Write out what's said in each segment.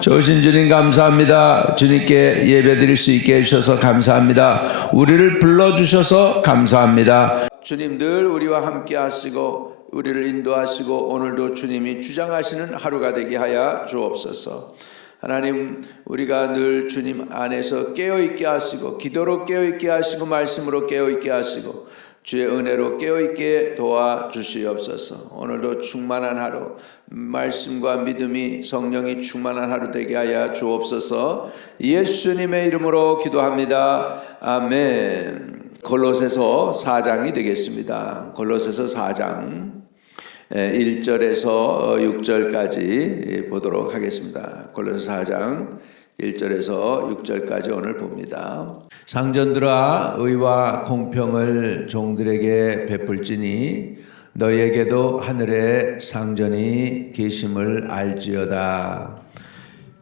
좋으신 주님 감사합니다. 주님께 예배드릴 수 있게 해주셔서 감사합니다. 우리를 불러주셔서 감사합니다. 주님 늘 우리와 함께 하시고 우리를 인도하시고 오늘도 주님이 주장하시는 하루가 되게 하여 주옵소서. 하나님, 우리가 늘 주님 안에서 깨어있게 하시고 기도로 깨어있게 하시고 말씀으로 깨어있게 하시고 주의 은혜로 깨어있게 도와주시옵소서. 오늘도 충만한 하루, 말씀과 믿음이 성령이 충만한 하루 되게 하여 주옵소서. 예수님의 이름으로 기도합니다. 아멘. 골로새서 4장이 되겠습니다. 골로새서 4장 1절에서 6절까지 보도록 하겠습니다. 골로새 4장 1절에서 6절까지 오늘 봅니다. 상전들아, 의와 공평을 종들에게 베풀지니 너희에게도 하늘에 상전이 계심을 알지어다.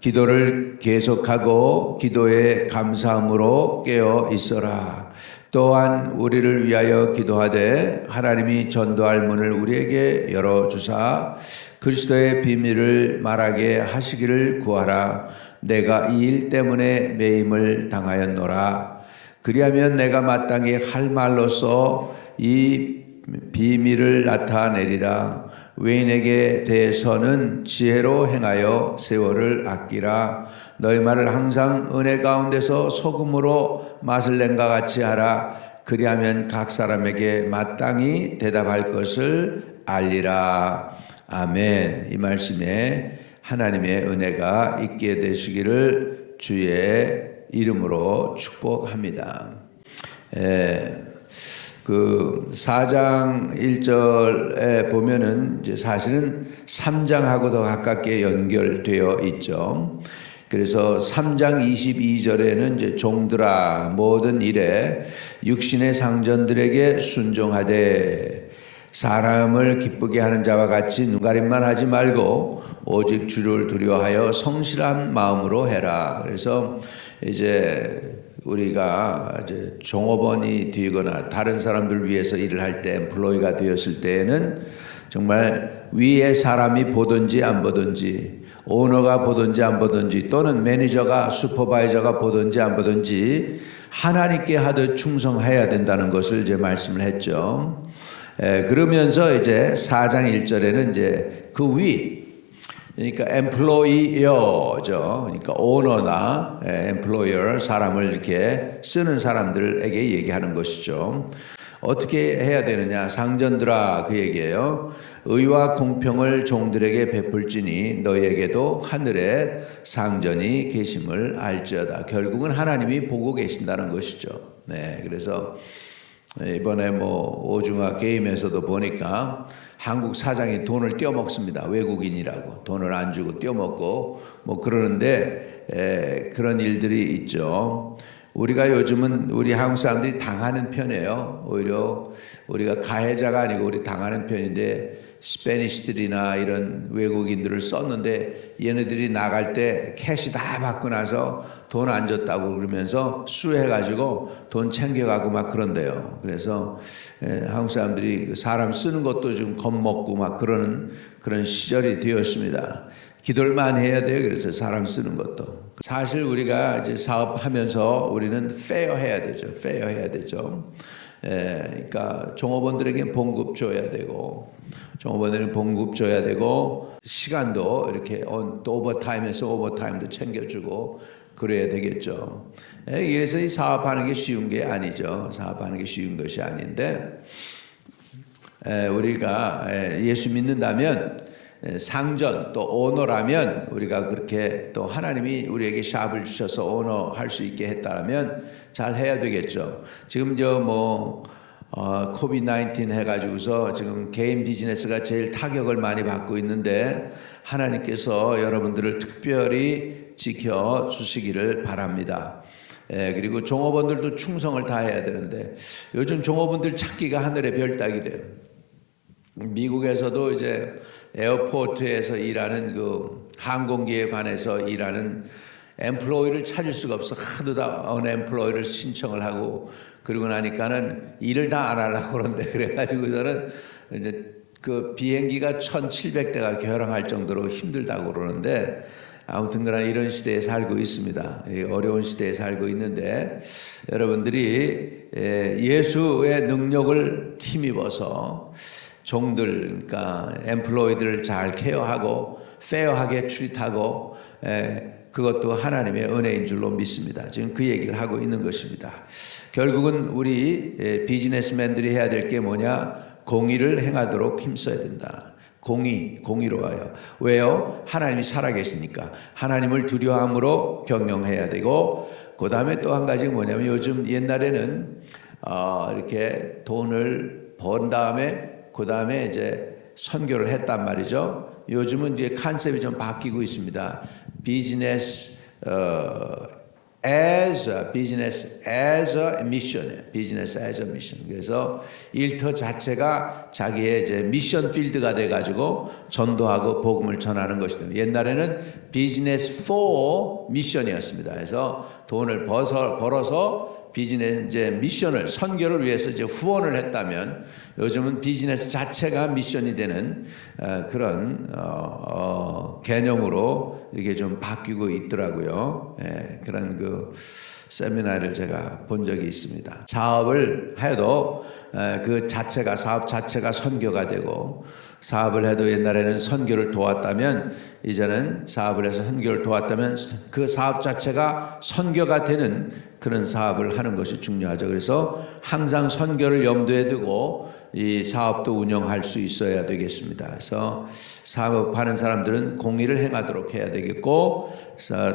기도를 계속하고 기도에 감사함으로 깨어 있어라. 또한 우리를 위하여 기도하되 하나님이 전도할 문을 우리에게 열어주사 그리스도의 비밀을 말하게 하시기를 구하라. 내가 이 일 때문에 매임을 당하였노라. 그리하면 내가 마땅히 할 말로서 이 비밀을 나타내리라. 외인에게 대해서는 지혜로 행하여 세월을 아끼라. 너희 말을 항상 은혜 가운데서 소금으로 맛을 낸과 같이 하라. 그리하면 각 사람에게 마땅히 대답할 것을 알리라. 아멘. 이 말씀에 하나님의 은혜가 있게 되시기를 주의 이름으로 축복합니다. 그 4장 1절에 보면은 이제 사실은 3장하고 더 가깝게 연결되어 있죠. 그래서 3장 22절에는 이제 종들아 모든 일에 육신의 상전들에게 순종하되 사람을 기쁘게 하는 자와 같이 눈가림만 하지 말고 오직 주를 두려워하여 성실한 마음으로 해라. 그래서 이제 우리가 이제 종업원이 되거나 다른 사람들 위해서 일을 할 때 엠플로이가 되었을 때에는 정말 위에 사람이 보든지 안 보든지 오너가 보든지 안 보든지 또는 매니저가 슈퍼바이저가 보든지 안 보든지 하나님께 하듯 충성해야 된다는 것을 이제 말씀을 했죠. 그러면서 이제 4장 1절에는 이제 그 위, 그러니까 employer죠. 그러니까 오너나 employer, 사람을 이렇게 쓰는 사람들에게 얘기하는 것이죠. 어떻게 해야 되느냐? 상전들아, 그 얘기예요. 의와 공평을 종들에게 베풀지니 너희에게도 하늘에 상전이 계심을 알지어다. 결국은 하나님이 보고 계신다는 것이죠. 네, 그래서 이번에 뭐 오중화 게임에서도 보니까 한국 사장이 돈을 떼어먹습니다. 외국인이라고 돈을 안 주고 떼어먹고 뭐 그러는데 그런 일들이 있죠. 우리가 요즘은 우리 한국 사람들이 당하는 편이에요. 오히려 우리가 가해자가 아니고 우리 당하는 편인데 스페니시들이나 이런 외국인들을 썼는데 얘네들이 나갈 때 캐시 다 받고 나서 돈 안 줬다고 그러면서 수해가지고 돈 챙겨가고 막 그런데요. 그래서 한국 사람들이 사람 쓰는 것도 좀 겁먹고 막 그러는 그런 시절이 되었습니다. 기도를 많이 해야 돼요. 그래서 사람 쓰는 것도. 사실 우리가 이제 사업하면서 우리는 페어 해야 되죠. 페어 해야 되죠. 그러니까 종업원들에게 봉급 줘야 되고 종업원들은 봉급 줘야 되고 시간도 이렇게 또 오버타임에서 오버타임도 챙겨주고 그래야 되겠죠. 그래서 이 사업하는 게 쉬운 게 아니죠. 사업하는 게 쉬운 것이 아닌데 우리가 예수 믿는다면 상전 또 오너라면 우리가 그렇게 또 하나님이 우리에게 샵을 주셔서 오너 할 수 있게 했다면 잘 해야 되겠죠. 지금 코비드-19 해가지고서 지금 개인 비즈니스가 제일 타격을 많이 받고 있는데 하나님께서 여러분들을 특별히 지켜 주시기를 바랍니다. 그리고 종업원들도 충성을 다해야 되는데 요즘 종업원들 찾기가 하늘의 별 따기 돼요. 미국에서도 이제 에어포트에서 일하는 그 항공기에 관해서 일하는 엠플로이를 찾을 수가 없어. 하도 다 언엠플로이를 신청을 하고 그러고 나니까는 일을 다 안 하려고 그러는데 그래가지고서는 이제 그 비행기가 1,700대가 결항할 정도로 힘들다고 그러는데 아무튼 그러나 이런 시대에 살고 있습니다. 어려운 시대에 살고 있는데 여러분들이 예수의 능력을 힘입어서 종들, 그러니까 엠플로이들을 잘 케어하고 페어하게 트리트하고 그것도 하나님의 은혜인 줄로 믿습니다. 지금 그 얘기를 하고 있는 것입니다. 결국은 우리 비즈니스맨들이 해야 될 게 뭐냐? 공의를 행하도록 힘써야 된다. 공의로워요. 왜요? 하나님이 살아계시니까 하나님을 두려움으로 경영해야 되고, 그 다음에 또 한 가지가 뭐냐면 요즘 옛날에는 이렇게 돈을 번 다음에 그 다음에 이제 선교를 했단 말이죠. 요즘은 이제 컨셉이 좀 바뀌고 있습니다. 비즈니스 as a mission, 비즈니스 as a mission. 그래서 일터 자체가 자기의 이제 미션 필드가 돼가지고 전도하고 복음을 전하는 것이다. 옛날에는 비즈니스 for mission이었습니다. 그래서 돈을 벌어서 비즈니스 이제 미션을 선교를 위해서 이제 후원을 했다면 요즘은 비즈니스 자체가 미션이 되는 그런 개념으로 이게 좀 바뀌고 있더라고요. 그런 그 세미나를 제가 본 적이 있습니다. 사업을 해도 그 자체가 사업 자체가 선교가 되고, 사업을 해도 옛날에는 선교를 도왔다면 이제는 사업을 해서 선교를 도왔다면 그 사업 자체가 선교가 되는 그런 사업을 하는 것이 중요하죠. 그래서 항상 선교를 염두에 두고 이 사업도 운영할 수 있어야 되겠습니다. 그래서 사업하는 사람들은 공의를 행하도록 해야 되겠고,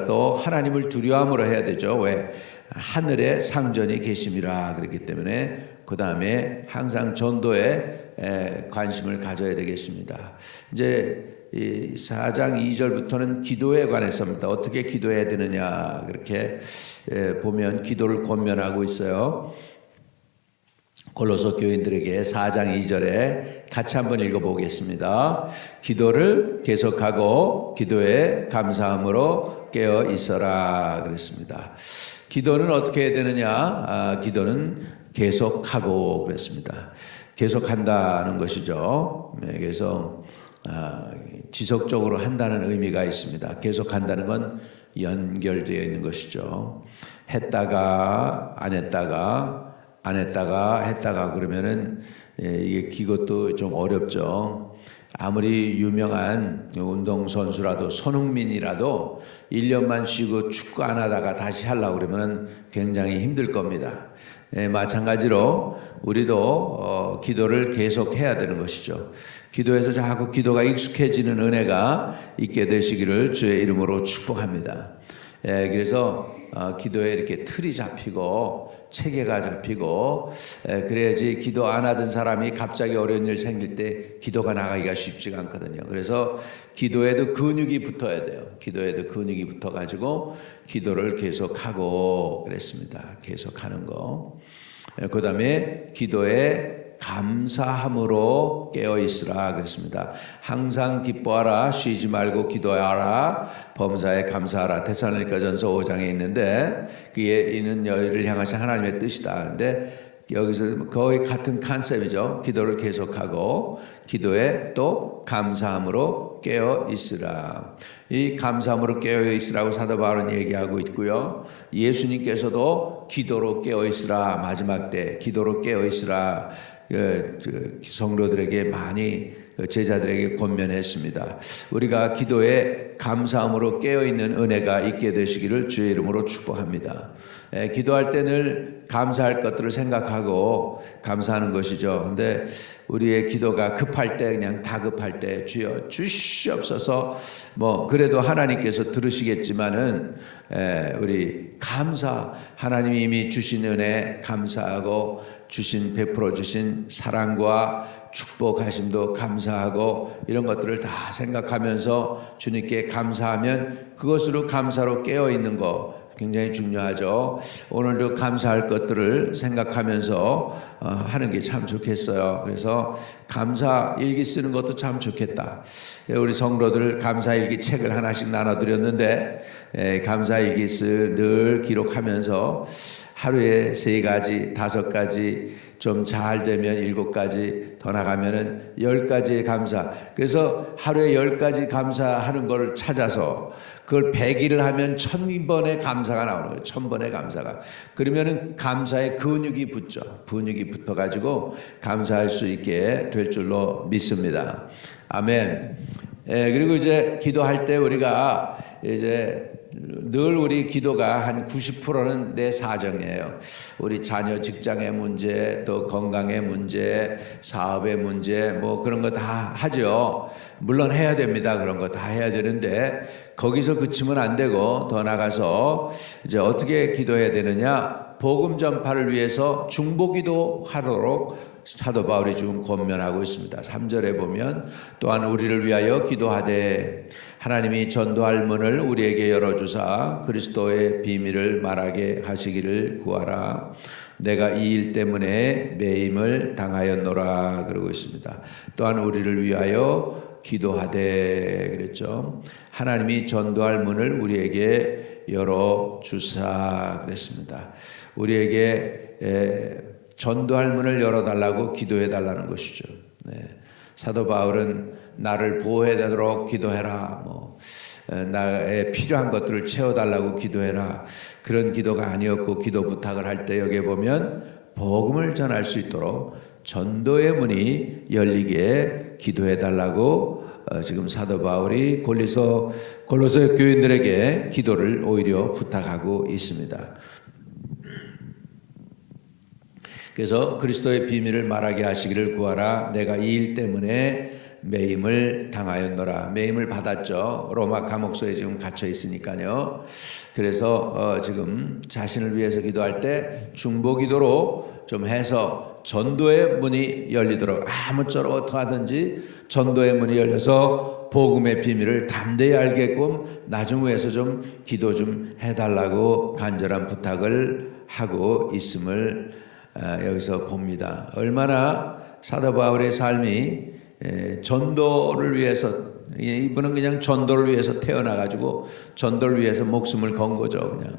또 하나님을 두려움으로 해야 되죠. 왜? 하늘에 상전이 계심이라 그렇기 때문에 그 다음에 항상 전도에 관심을 가져야 되겠습니다. 이제 이 4장 2절부터는 기도에 관해서입니다. 어떻게 기도해야 되느냐 그렇게 보면 기도를 권면하고 있어요. 골로새 교인들에게 4장 2절에 같이 한번 읽어보겠습니다. 기도를 계속하고 기도에 감사함으로 깨어 있어라 그랬습니다. 기도는 어떻게 해야 되느냐? 기도는 계속하고 그랬습니다. 계속한다는 것이죠. 그래서 지속적으로 한다는 의미가 있습니다. 계속한다는 건 연결되어 있는 것이죠. 했다가 안 했다가 안 했다가 했다가 그러면은 이게 그것도 좀 어렵죠. 아무리 유명한 운동선수라도 손흥민이라도 1년만 쉬고 축구 안 하다가 다시 하려고 그러면 굉장히 힘들 겁니다. 마찬가지로 우리도 기도를 계속 해야 되는 것이죠. 기도에서 자꾸 기도가 익숙해지는 은혜가 있게 되시기를 주의 이름으로 축복합니다. 그래서 기도에 이렇게 틀이 잡히고 체계가 잡히고 그래야지 기도 안 하던 사람이 갑자기 어려운 일 생길 때 기도가 나가기가 쉽지가 않거든요. 그래서 기도에도 근육이 붙어야 돼요. 기도에도 근육이 붙어가지고 기도를 계속하고 그랬습니다. 계속하는 거. 그 다음에 기도에 감사함으로 깨어있으라 그랬습니다. 항상 기뻐하라, 쉬지 말고 기도하라, 범사에 감사하라. 데살로니가전서 5장에 있는데 그에 있는 너희를 향하신 하나님의 뜻이다. 근데 여기서 거의 같은 컨셉이죠. 기도를 계속하고 기도에 또 감사함으로 깨어 있으라. 이 감사함으로 깨어 있으라고 사도 바울은 얘기하고 있고요. 예수님께서도 기도로 깨어 있으라, 마지막 때 기도로 깨어 있으라 성도들에게 많이 제자들에게 권면했습니다. 우리가 기도에 감사함으로 깨어 있는 은혜가 있게 되시기를 주의 이름으로 축복합니다. 기도할 때는 감사할 것들을 생각하고 감사하는 것이죠. 근데 우리의 기도가 급할 때 그냥 다급할 때 주여 주시옵소서 뭐 그래도 하나님께서 들으시겠지만은 우리 감사 하나님이 이미 주신 은혜 감사하고 주신 베풀어 주신 사랑과 축복하심도 감사하고 이런 것들을 다 생각하면서 주님께 감사하면 그것으로 감사로 깨어 있는 거 굉장히 중요하죠. 오늘도 감사할 것들을 생각하면서 하는 게 참 좋겠어요. 그래서 감사 일기 쓰는 것도 참 좋겠다. 우리 성도들 감사 일기 책을 하나씩 나눠드렸는데 감사 일기 늘 기록하면서 하루에 3가지, 5가지, 좀 잘 되면 7가지, 더 나가면은 10가지의 감사. 그래서 하루에 10가지 감사하는 걸 찾아서 그걸 100일을 하면 1000번의 감사가 나오는 거예요. 1000번의 감사가. 그러면은 감사의 근육이 붙죠. 근육이 붙어가지고 감사할 수 있게 될 줄로 믿습니다. 아멘. 그리고 이제 기도할 때 우리가 이제 늘 우리 기도가 한 90%는 내 사정이에요. 우리 자녀 직장의 문제, 또 건강의 문제, 사업의 문제, 뭐 그런 거 다 하죠. 물론 해야 됩니다. 그런 거 다 해야 되는데 거기서 그치면 안 되고 더 나가서 이제 어떻게 기도해야 되느냐? 복음 전파를 위해서 중보기도 하도록 사도 바울이 지금 권면하고 있습니다. 3절에 보면 또한 우리를 위하여 기도하되 하나님이 전도할 문을 우리에게 열어주사 그리스도의 비밀을 말하게 하시기를 구하라. 내가 이 일 때문에 매임을 당하였노라 그러고 있습니다. 또한 우리를 위하여 기도하되 그랬죠. 하나님이 전도할 문을 우리에게 열어주사 그랬습니다. 우리에게 전도할 문을 열어달라고 기도해달라는 것이죠. 사도 바울은 나를 보호해달라고 기도해라. 나의 필요한 것들을 채워달라고 기도해라. 그런 기도가 아니었고 기도 부탁을 할 때 여기에 보면 복음을 전할 수 있도록 전도의 문이 열리게 기도해달라고 지금 사도 바울이 골로새 교인들에게 기도를 오히려 부탁하고 있습니다. 그래서 그리스도의 비밀을 말하게 하시기를 구하라. 내가 이 일 때문에 매임을 당하였노라. 매임을 받았죠. 로마 감옥소에 지금 갇혀 있으니까요. 그래서 지금 자신을 위해서 기도할 때 중보기도로 좀 해서 전도의 문이 열리도록 아무쪼록 어떻게 하든지 전도의 문이 열려서 복음의 비밀을 담대히 알게끔 나중 위해서 좀 기도 좀 해달라고 간절한 부탁을 하고 있음을 여기서 봅니다. 얼마나 사도 바울의 삶이 전도를 위해서, 이분은 그냥 전도를 위해서 태어나가지고 전도를 위해서 목숨을 건 거죠. 그냥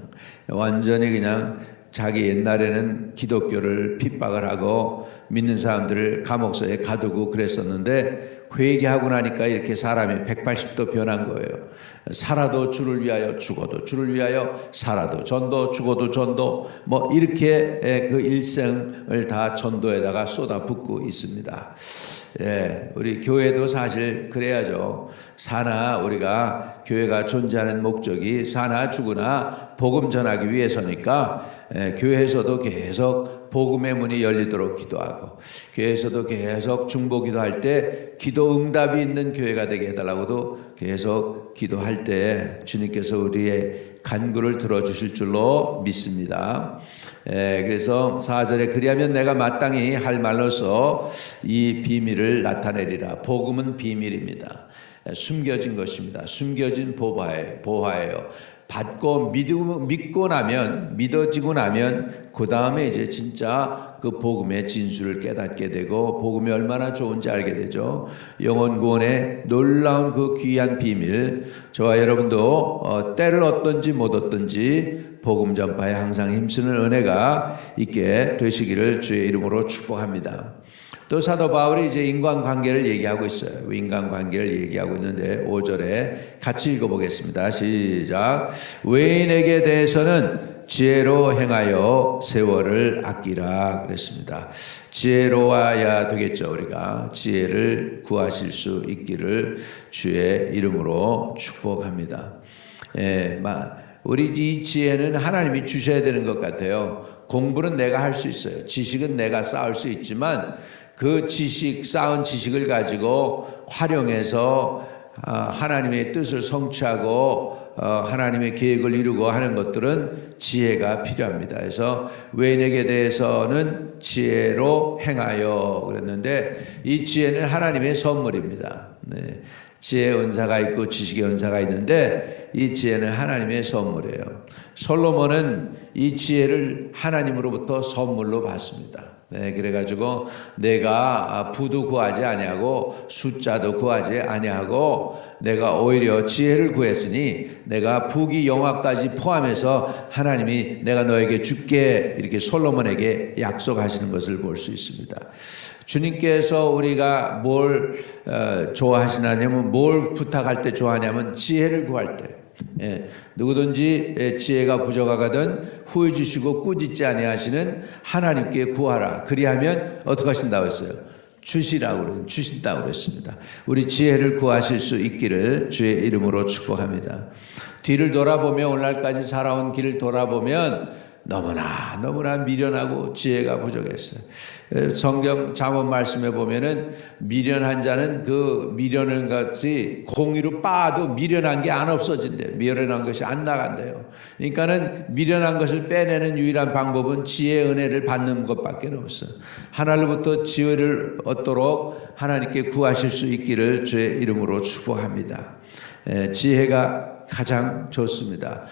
완전히 그냥 자기 옛날에는 기독교를 핍박을 하고 믿는 사람들을 감옥소에 가두고 그랬었는데 회개하고 나니까 이렇게 사람이 180도 변한 거예요. 살아도 주를 위하여, 죽어도 주를 위하여, 살아도 전도, 죽어도 전도, 뭐 이렇게 그 일생을 다 전도에다가 쏟아붓고 있습니다. 우리 교회도 사실 그래야죠. 사나 우리가 교회가 존재하는 목적이 사나 죽으나 복음 전하기 위해서니까 교회에서도 계속 복음의 문이 열리도록 기도하고 교회에서도 계속 중보기도할 때 기도 응답이 있는 교회가 되게 해달라고도 계속 기도할 때 주님께서 우리의 간구를 들어주실 줄로 믿습니다. 그래서 4절에 그리하면 내가 마땅히 할 말로서 이 비밀을 나타내리라. 복음은 비밀입니다. 숨겨진 것입니다. 숨겨진 보화예요. 받고 믿고 나면, 믿어지고 나면 그 다음에 이제 진짜 그 복음의 진수를 깨닫게 되고 복음이 얼마나 좋은지 알게 되죠. 영혼 구원의 놀라운 그 귀한 비밀, 저와 여러분도 때를 얻든지 못 얻든지 복음 전파에 항상 힘쓰는 은혜가 있게 되시기를 주의 이름으로 축복합니다. 또 사도 바울이 이제 인간관계를 얘기하고 있어요. 인간관계를 얘기하고 있는데 5절에 같이 읽어보겠습니다. 시작. 외인에게 대해서는 지혜로 행하여 세월을 아끼라 그랬습니다. 지혜로워야 되겠죠. 우리가 지혜를 구하실 수 있기를 주의 이름으로 축복합니다. 우리 이 지혜는 하나님이 주셔야 되는 것 같아요. 공부는 내가 할 수 있어요. 지식은 내가 쌓을 수 있지만 그 쌓은 지식을 가지고 활용해서 하나님의 뜻을 성취하고 하나님의 계획을 이루고 하는 것들은 지혜가 필요합니다. 그래서 외인에게 대해서는 지혜로 행하여 그랬는데 이 지혜는 하나님의 선물입니다. 지혜의 은사가 있고 지식의 은사가 있는데 이 지혜는 하나님의 선물이에요. 솔로몬은 이 지혜를 하나님으로부터 선물로 받습니다. 그래가지고 내가 부도 구하지 아니하고 숫자도 구하지 아니하고 내가 오히려 지혜를 구했으니 내가 부귀 영화까지 포함해서 하나님이 내가 너에게 줄게 이렇게 솔로몬에게 약속하시는 것을 볼 수 있습니다. 주님께서 우리가 뭘 좋아하시냐면 뭘 부탁할 때 좋아하냐면 지혜를 구할 때 누구든지 지혜가 부족하거든 후회 주시고 꾸짖지 아니하시는 하나님께 구하라. 그리하면 어떻게 하신다고 했어요? 주신다고 그랬습니다. 우리 지혜를 구하실 수 있기를 주의 이름으로 축복합니다. 뒤를 돌아보며 오늘날까지 살아온 길을 돌아보면 너무나 미련하고 지혜가 부족했어요. 성경 잠언 말씀에 보면은 미련한 자는 그 미련을 같이 공의로 빻아도 미련한 게 안 없어진대요. 미련한 것이 안 나간대요. 그러니까는 미련한 것을 빼내는 유일한 방법은 지혜의 은혜를 받는 것밖에 없어요. 하나님부터 지혜를 얻도록 하나님께 구하실 수 있기를 주의 이름으로 축복합니다. 지혜가 가장 좋습니다.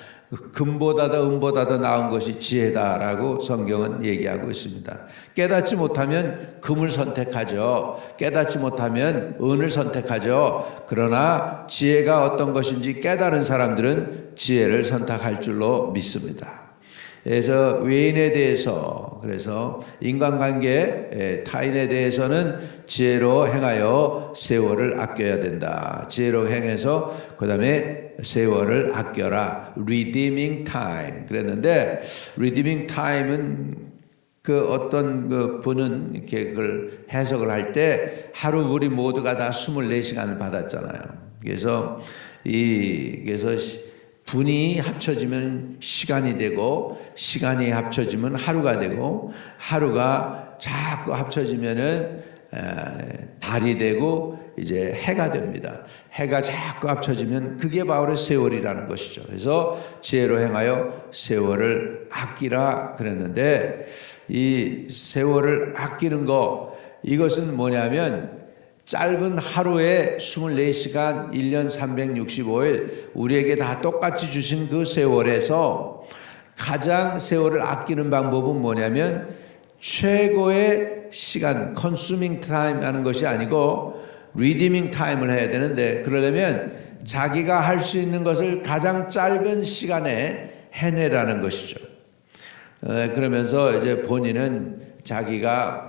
금보다도 은보다도 나은 것이 지혜다라고 성경은 얘기하고 있습니다. 깨닫지 못하면 금을 선택하죠. 깨닫지 못하면 은을 선택하죠. 그러나 지혜가 어떤 것인지 깨달은 사람들은 지혜를 선택할 줄로 믿습니다. 그래서 외인에 대해서 그래서 인간관계 타인에 대해서는 지혜로 행하여 세월을 아껴야 된다. 지혜로 행해서 그 다음에 세월을 아껴라. Redeeming time 그랬는데 redeeming time은 그 어떤 그 분은 이렇게 그걸 해석을 할 때 하루 우리 모두가 다 24시간을 받았잖아요. 그래서 분이 합쳐지면 시간이 되고 시간이 합쳐지면 하루가 되고 하루가 자꾸 합쳐지면은 달이 되고 이제 해가 됩니다. 해가 자꾸 합쳐지면 그게 바로 세월이라는 것이죠. 그래서 지혜로 행하여 세월을 아끼라 그랬는데 이 세월을 아끼는 거 이것은 뭐냐면 짧은 하루에 24시간 1년 365일 우리에게 다 똑같이 주신 그 세월에서 가장 세월을 아끼는 방법은 뭐냐면 최고의 시간 consuming time 하는 것이 아니고 redeeming time을 해야 되는데 그러려면 자기가 할 수 있는 것을 가장 짧은 시간에 해내라는 것이죠. 그러면서 이제 본인은 자기가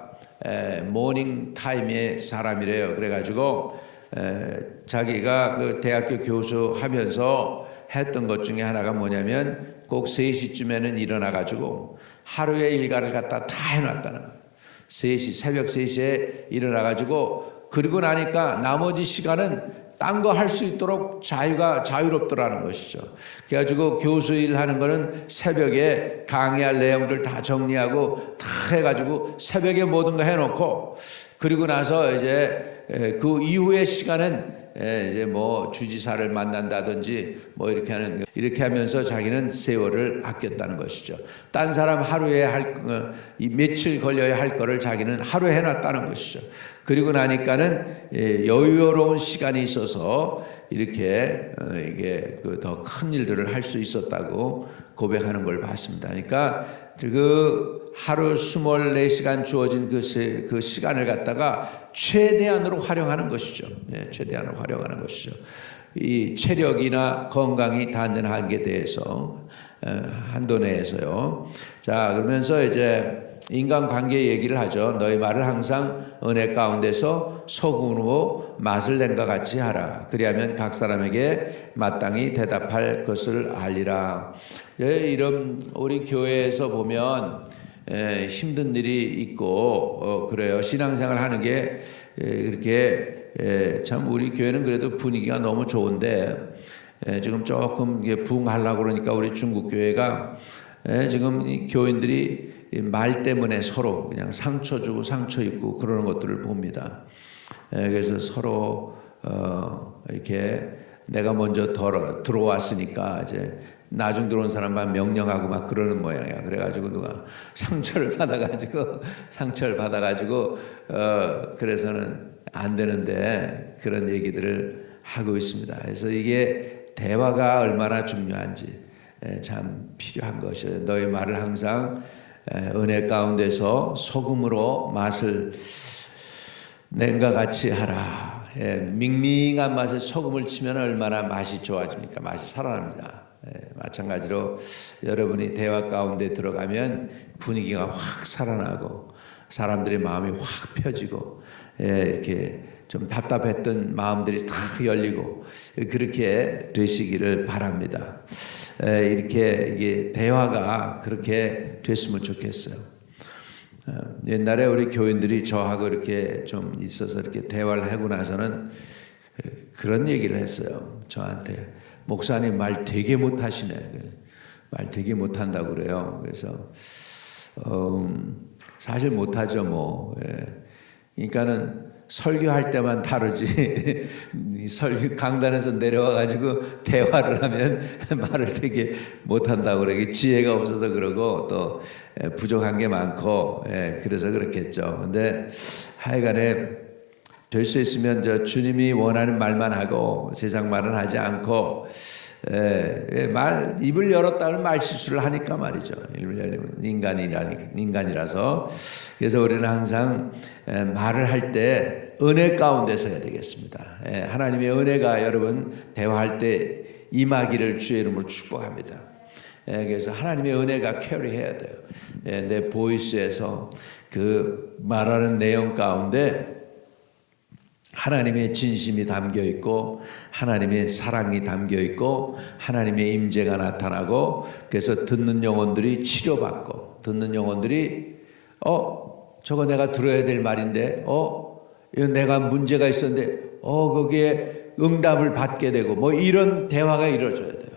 모닝 타임의 사람이래요. 그래가지고 자기가 그 대학교 교수 하면서 했던 것 중에 하나가 뭐냐면 꼭 3시쯤에는 일어나가지고 하루의 일과를 갖다 다 해놨다는 거예요. 3시 새벽 3시에 일어나가지고 그리고 나니까 나머지 시간은 딴 거 할 수 있도록 자유롭더라는 것이죠. 그래가지고 교수 일 하는 거는 새벽에 강의할 내용들 다 정리하고 다 해가지고 새벽에 모든 거 해놓고 그리고 나서 이제 그 이후의 시간은 이제 뭐 주지사를 만난다든지 뭐 이렇게 하면서 자기는 세월을 아꼈다는 것이죠. 딴 사람 하루에 며칠 걸려야 할 거를 자기는 하루에 해놨다는 것이죠. 그리고 나니까는 여유로운 시간이 있어서 이렇게 이게 더 큰 일들을 할 수 있었다고 고백하는 걸 봤습니다. 그러니까 그 하루 24시간 주어진 그 시간을 갖다가 최대한으로 활용하는 것이죠. 최대한으로 활용하는 것이죠. 이 체력이나 건강이 닿는 한계에 대해서 한도 내에서요. 자, 그러면서 이제 인간관계 얘기를 하죠. 너희 말을 항상 은혜 가운데서 소금으로 맛을 낸 것 같이 하라. 그리하면 각 사람에게 마땅히 대답할 것을 알리라. 이런 우리 교회에서 보면 힘든 일이 있고 그래요. 신앙생활 하는 게 그렇게 참 우리 교회는 그래도 분위기가 너무 좋은데 지금 조금 부흥하려고 그러니까 우리 중국 교회가 지금 이 교인들이 말 때문에 서로 그냥 상처 주고 상처 입고 그러는 것들을 봅니다. 그래서 서로 이렇게 내가 먼저 들어왔으니까 이제 나중 들어온 사람만 명령하고 막 그러는 모양이야. 그래가지고 누가 상처를 받아가지고 그래서는 안 되는데 그런 얘기들을 하고 있습니다. 그래서 이게 대화가 얼마나 중요한지 참 필요한 것이에요. 너희 말을 항상 은혜 가운데서 소금으로 맛을 낸과 같이 하라. 밍밍한 맛에 소금을 치면 얼마나 맛이 좋아집니까? 맛이 살아납니다. 마찬가지로 여러분이 대화 가운데 들어가면 분위기가 확 살아나고 사람들의 마음이 확 펴지고 이렇게 좀 답답했던 마음들이 다 열리고 그렇게 되시기를 바랍니다. 이렇게 이게 대화가 그렇게 됐으면 좋겠어요. 옛날에 우리 교인들이 저하고 이렇게 좀 있어서 이렇게 대화를 하고 나서는 그런 얘기를 했어요. 저한테 목사님 말 되게 못하시네. 말 되게 못한다고 그래요. 그래서 사실 못하죠 뭐. 그러니까는 설교할 때만 다르지 설교 강단에서 내려와 가지고 대화를 하면 말을 되게 못한다고 그래. 지혜가 없어서 그러고 또 부족한 게 많고 그래서 그렇겠죠. 근데 하여간에 될 수 있으면 저 주님이 원하는 말만 하고 세상 말은 하지 않고 말 입을 열었다면 말 실수를 하니까 말이죠. 입을 열리면 인간이라서 그래서 우리는 항상 말을 할 때 은혜 가운데서 해야 되겠습니다. 하나님의 은혜가 여러분 대화할 때 임하기를 주의 이름으로 축복합니다. 그래서 하나님의 은혜가 캐리해야 돼요. 내 보이스에서 그 말하는 내용 가운데 하나님의 진심이 담겨 있고 하나님의 사랑이 담겨 있고 하나님의 임재가 나타나고 그래서 듣는 영혼들이 치료받고 듣는 영혼들이 저거 내가 들어야 될 말인데 이거 내가 문제가 있었는데 거기에 응답을 받게 되고 뭐 이런 대화가 이루어져야 돼요.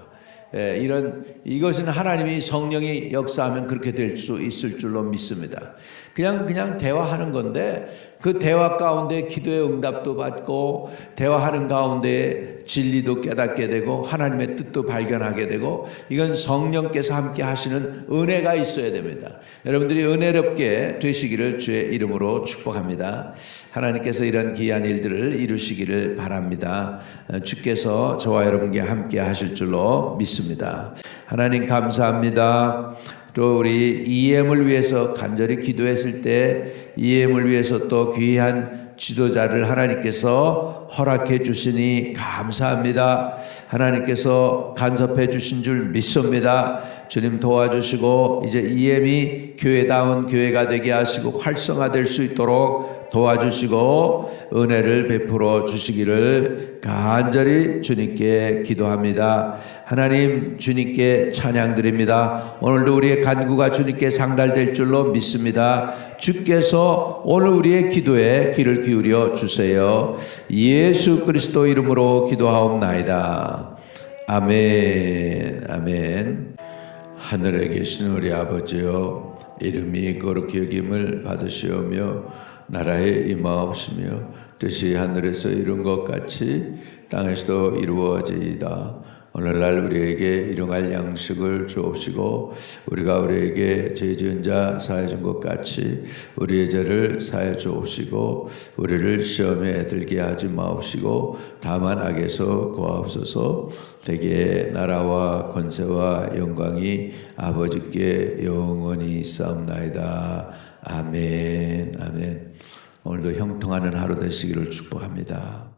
이것은 하나님이 성령이 역사하면 그렇게 될 수 있을 줄로 믿습니다. 그냥 대화하는 건데 그 대화 가운데 기도의 응답도 받고 대화하는 가운데 진리도 깨닫게 되고 하나님의 뜻도 발견하게 되고 이건 성령께서 함께 하시는 은혜가 있어야 됩니다. 여러분들이 은혜롭게 되시기를 주의 이름으로 축복합니다. 하나님께서 이런 귀한 일들을 이루시기를 바랍니다. 주께서 저와 여러분께 함께 하실 줄로 믿습니다. 하나님 감사합니다. 또 우리 EM을 위해서 간절히 기도했을 때 EM을 위해서 또 귀한 지도자를 하나님께서 허락해 주시니 감사합니다. 하나님께서 간섭해 주신 줄 믿습니다. 주님 도와주시고 이제 EM이 교회다운 교회가 되게 하시고 활성화될 수 있도록 도와주시고 은혜를 베풀어 주시기를 간절히 주님께 기도합니다. 하나님 주님께 찬양드립니다. 오늘도 우리의 간구가 주님께 상달될 줄로 믿습니다. 주께서 오늘 우리의 기도에 귀를 기울여 주세요. 예수 그리스도 이름으로 기도하옵나이다. 아멘. 아멘. 하늘에 계신 우리 아버지여 이름이 거룩히 여김을 받으시오며 나라에 임하옵시며 뜻이 하늘에서 이룬 것 같이 땅에서도 이루어지이다. 오늘날 우리에게 일용할 양식을 주옵시고 우리가 우리에게 죄 지은 자 사해 준 것 같이 우리의 죄를 사해 주옵시고 우리를 시험에 들게 하지 마옵시고 다만 악에서 구하옵소서. 대개 나라와 권세와 영광이 아버지께 영원히 있사옵나이다. 아멘. 아멘. 오늘도 형통하는 하루 되시기를 축복합니다.